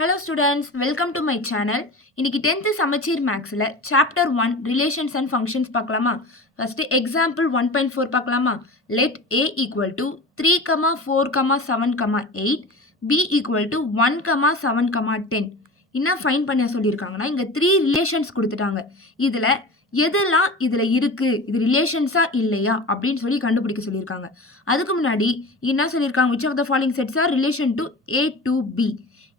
Hello students, welcome to my channel. இன்னைக்கு 10th சமச்சீர் மேக்ஸ்ல chapter 1 relations and functions பார்க்கலாமா? First example 1.4 பார்க்கலாமா? Let a equal to 3, 4, 7, 8, b equal to 1, 7, 10. என்ன find பண்ண சொல்லியிருக்காங்கன்னா இங்க 3 ரிலேஷன்ஸ் கொடுத்துட்டாங்க. இதுல எதெல்லாம் இதுல இருக்கு, இது ரிலேஷன்ஸா இல்லையா அப்படின்னு சொல்லி கண்டுபிடிக்க சொல்லியிருக்காங்க. அதுக்கு முன்னாடி என்ன சொல்லியிருக்காங்க, which of the following sets are relation to a to b.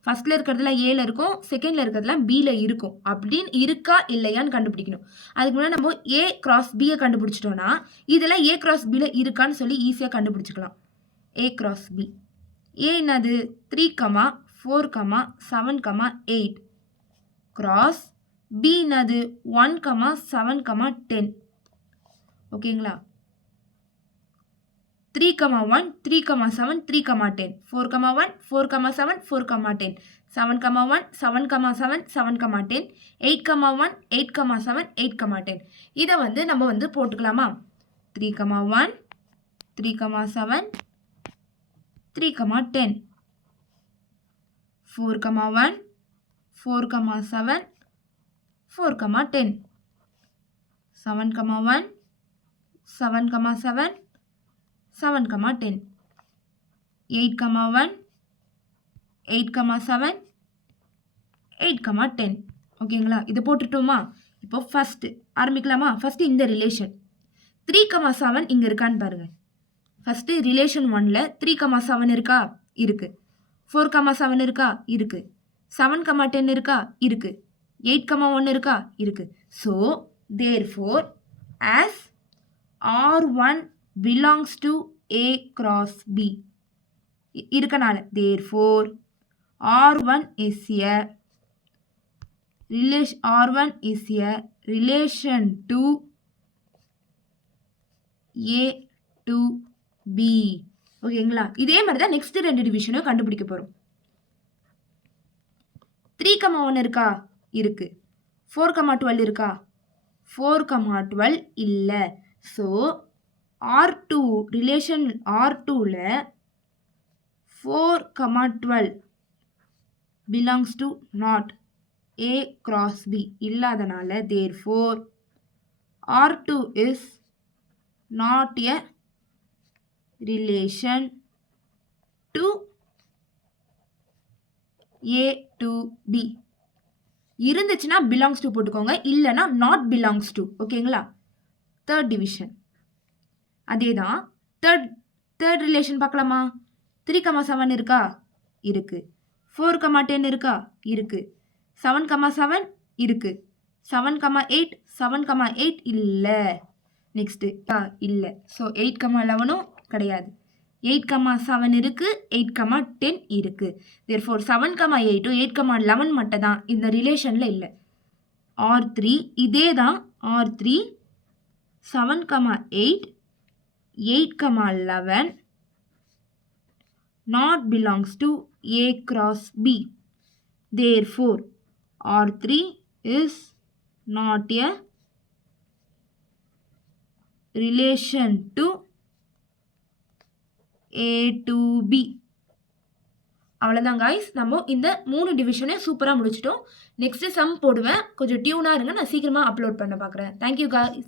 ஃபர்ஸ்ட்ல இருக்கிறதுல ஏல இருக்கும், செகண்ட்ல இருக்கிறதுல பில இருக்கும் அப்படின்னு இருக்கா இல்லையான்னு கண்டுபிடிக்கணும். அதுக்கு முன்னாடி நம்ம ஏ கிராஸ் பியை கண்டுபிடிச்சிட்டோம்னா இதுல ஏ கிராஸ் பில இருக்கான்னு சொல்லி ஈஸியா கண்டுபிடிச்சிக்கலாம். ஏ கிராஸ் பி ஏ என்னது 3, 4, 7, 8 கிராஸ் பி என்னது 1, 7, 10. ஓகேங்களா? 3, 1, 3, 7, 3, 10, 4, 1, 4, 7, 4, 10, 7, 1, 7, 7, 7, 10, 8, 1, 8, 7, 8, 10. இதை வந்து நம்ம வந்து போட்டுக்கலாமா? 3, 1, 3, 7, 3, 10, 4, 1, 4, 7, 4, 10, 7, 1, 7, 7, 7, 10, 8, 1, 8, 7, 8, 10. ஓகேங்களா? இது போட்டுட்டோமா? இப்போ ஃபர்ஸ்ட் ஆரம்பிக்கலாமா? ஃபர்ஸ்ட் இந்த ரிலேஷன் 3, 7 இங்க இருக்கான்னு பாருங்க. ஃபர்ஸ்ட் ரிலேஷன் 1ல 3, 7 இருக்கா? இருக்கு. 4, 7 இருக்கா? இருக்கு. 7, 10 இருக்கா? இருக்கு. 8, 1 இருக்கா? இருக்கு. So therefore as R1 belongs to A cross B இருக்கனால therefore R1 is a relation to A to B. ஓகேங்களா? இதே மாதிரி தான் நெக்ஸ்ட் ரெண்டு டிவிஷனும் கண்டுபிடிக்க போறோம். 3, 1 இருக்கா? இருக்கு. 4, 12 இருக்கா? 4, 12 இல்ல. ஸோ R2 ரிலேஷன் R2ல 4, 12 belongs to not A cross B இல்லாதனால therefore R2 is not a relation to A to B. இருந்துச்சுன்னா belongs to போட்டுக்கோங்க, இல்லைன்னா not belongs to. ஓகேங்களா? தேர்ட் டிவிஷன் அதே தான். தேர்ட் ரிலேஷன் பார்க்கலாமா? 3, 7 இருக்கா? இருக்கு. 4, 10 இருக்கா? இருக்கு. 7, 7 இருக்கு. 7, 8 7, 8 இல்ல. நெக்ஸ்ட் இல்ல. ஸோ 8, 11 கிடையாது. 8, 7 இருக்கு. 8, 10 இருக்கு. therefore 7, 8 8, 11 மட்டும் தான் இந்த ரிலேஷன்ல இல்ல. R3 இதே தான். R3 7, 8 8, 11 not belongs to A cross B. Therefore, R3 is not a relation to A to B. அவ்வளோதான் guys, நம்ம இந்த 3 டிவிஷனை சூப்பராக முடிச்சிட்டோம். நெக்ஸ்ட் சம் போடுவேன், கொஞ்சம் டியூனாக இருங்க, நான் சீக்கிரமாக அப்லோட் பண்ண பார்க்குறேன். Thank you guys.